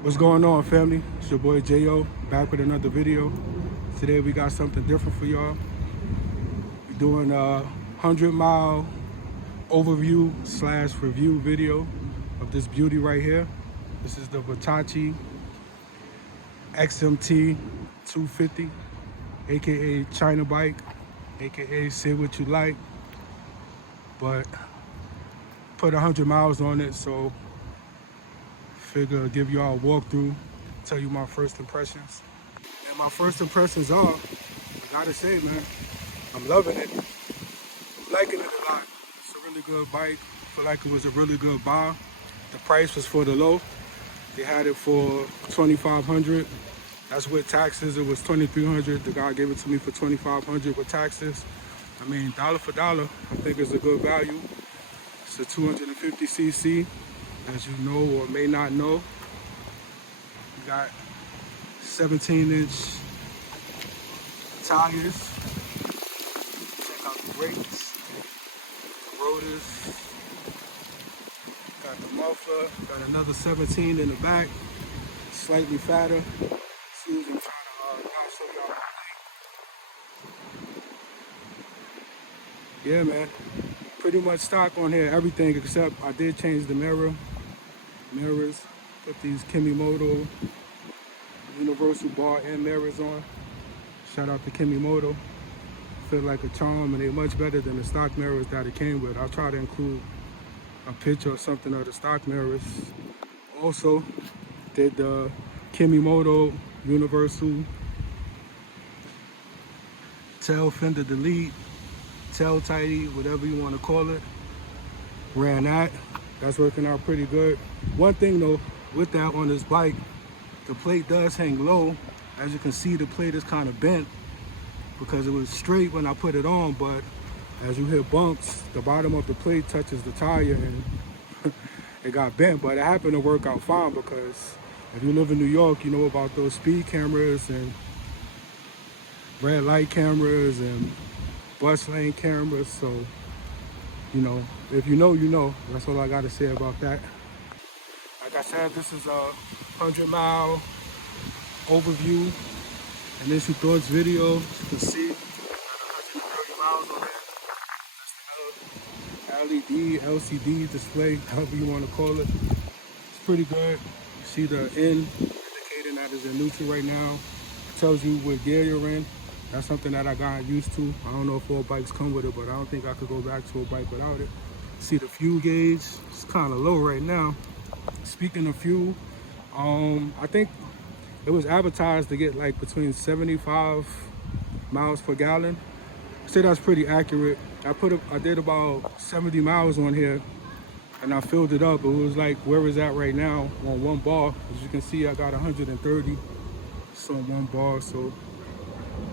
What's going on, family? It's your boy J.O. back with another video. Today we got something different for y'all. We're doing a 100-mile overview slash review video of this beauty right here. This is the Vitacci XMT 250, aka China bike, aka say what you like, but put 100 miles on it, so figure give y'all a walkthrough, tell you my first impressions. And my first impressions are, I gotta say, man, I'm loving it. I'm liking it a lot. It's a really good bike. I feel like it was a really good buy. The price was for the low. They had it for $2,500. That's with taxes. It was $2,300. The guy gave it to me for $2,500 with taxes. I mean, dollar for dollar, I think it's a good value. It's a 250cc. As you know or may not know, we got 17-inch tires. Check out the brakes, the rotors. Got the muffler. Got another 17 in the back, slightly fatter. See if I'm trying to show y'all my thing. Yeah, man. Pretty much stock on here. Everything except I did change the mirrors, put these Kimimoto universal bar and mirrors on. Shout out to Kimimoto. Feel like a charm, and they're much better than the stock mirrors that it came with. I'll try to include a picture or something of the stock mirrors. Also did the Kimimoto universal tail fender delete, tail tidy, whatever you want to call it. Ran that. That's working out pretty good. One thing though, with that on this bike, the plate does hang low. As you can see, the plate is kind of bent because it was straight when I put it on, but as you hit bumps, the bottom of the plate touches the tire and it got bent. But it happened to work out fine because if you live in New York, you know about those speed cameras and red light cameras and bus lane cameras. So, you know, if you know, you know. That's all I got to say about that. Like I said, this is a 100-mile overview, initial thoughts video. As you can see, got 130 miles on it. LED, LCD display, however you want to call it. It's pretty good. You see the N indicating that it's in neutral right now. It tells you what gear you're in. That's something that I got used to. I don't know if all bikes come with it, but I don't think I could go back to a bike without it. See the fuel gauge, it's kind of low right now. Speaking of fuel, I think it was advertised to get like between 75 miles per gallon. I say that's pretty accurate. I did about 70 miles on here and I filled it up. It was like where it's at right now on one bar. As you can see, I got 130. It's on one bar, so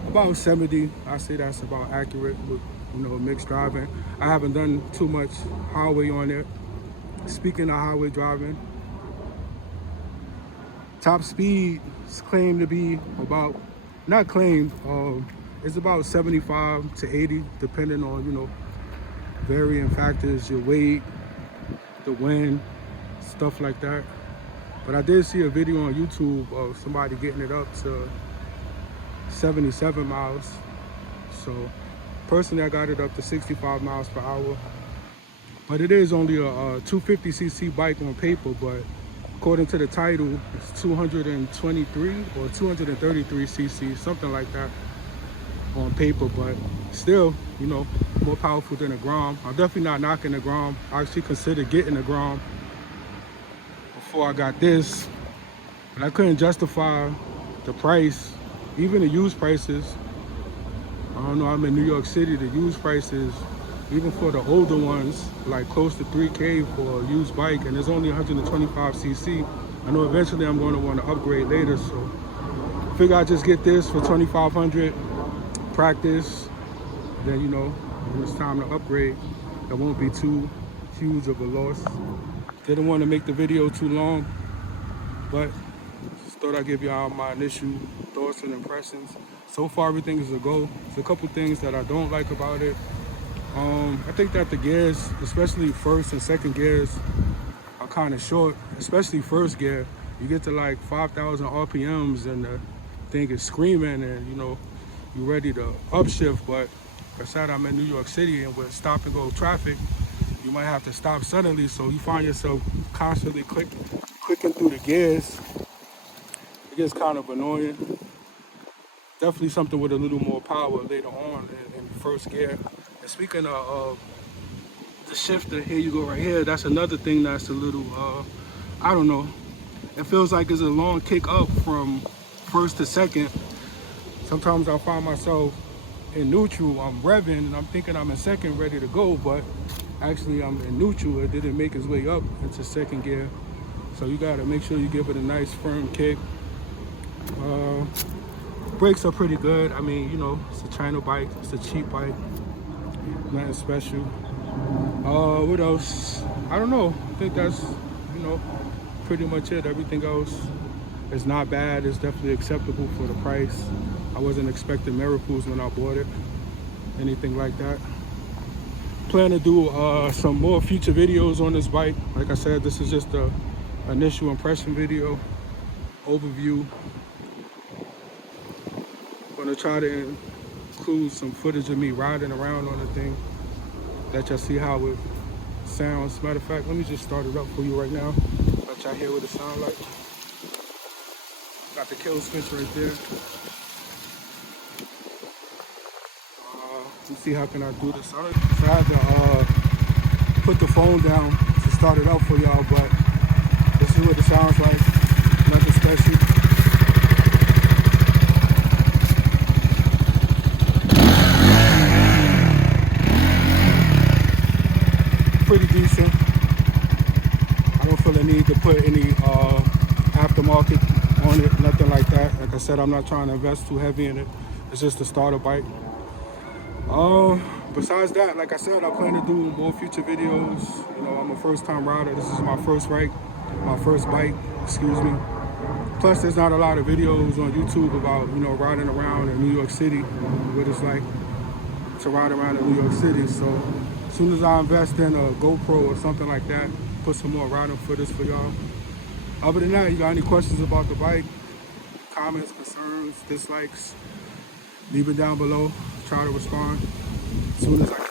about 70. I say that's about accurate with, you know, mixed driving. I haven't done too much highway on it. Speaking of highway driving, top speed is claimed to be about, not claimed, it's about 75 to 80, depending on, you know, varying factors, your weight, the wind, stuff like that. But I did see a video on YouTube of somebody getting it up to 77 miles. So personally, I got it up to 65 miles per hour. But it is only a 250cc bike on paper, but according to the title, it's 223 or 233cc, something like that on paper. But still, you know, more powerful than a Grom. I'm definitely not knocking the Grom. I actually considered getting a Grom before I got this, but I couldn't justify the price. Even the used prices, I don't know, I'm in New York City, the used prices, even for the older ones, like close to 3K for a used bike, and it's only 125cc. I know eventually I'm going to want to upgrade later, so I figure I'd just get this for 2,500, practice, then, you know, when it's time to upgrade, it won't be too huge of a loss. Didn't want to make the video too long, but just thought I'd give y'all my initial thoughts and impressions. So far, everything is a go. There's a couple things that I don't like about it. I think that the gears, especially first and second gears, are kind of short, especially first gear. You get to like 5,000 RPMs and the thing is screaming, and you know, you're ready to upshift. But besides, I'm in New York City, and with stop and go traffic, you might have to stop suddenly. So you find yourself constantly clicking through the gears. It gets kind of annoying. Definitely something with a little more power later on in first gear. And speaking of the shifter, here you go right here. That's another thing that's a little, I don't know. It feels like it's a long kick up from first to second. Sometimes I find myself in neutral, I'm revving, and I'm thinking I'm in second, ready to go, but actually I'm in neutral. It didn't make its way up into second gear. So you gotta make sure you give it a nice firm kick. Brakes are pretty good. I mean, you know, it's a China bike, it's a cheap bike, nothing special. What else? I don't know. I think that's, you know, pretty much it. Everything else is not bad. It's definitely acceptable for the price. I wasn't expecting miracles when I bought it, anything like that. Plan to do some more future videos on this bike. Like I said, this is just the initial impression video, overview. I'm gonna try to include some footage of me riding around on the thing. Let y'all see how it sounds. Matter of fact, let me just start it up for you right now. Let y'all hear what it sounds like. Got the kill switch right there. Let me see how can I do this. So I had to put the phone down to start it up for y'all, but this is what it sounds like. Nothing special. Pretty decent. I don't feel the need to put any aftermarket on it, nothing like that. Like I said, I'm not trying to invest too heavy in it. It's just a starter bike. Besides that, like I said, I plan to do more future videos. You know, I'm a first-time rider. This is my first bike, excuse me. Plus, there's not a lot of videos on YouTube about, you know, riding around in New York City, what it's like to ride around in New York City. So as soon as I invest in a GoPro or something like that, put some more riding footage for y'all. Other than that, you got any questions about the bike, comments, concerns, dislikes, leave it down below. Try to respond as soon as I can.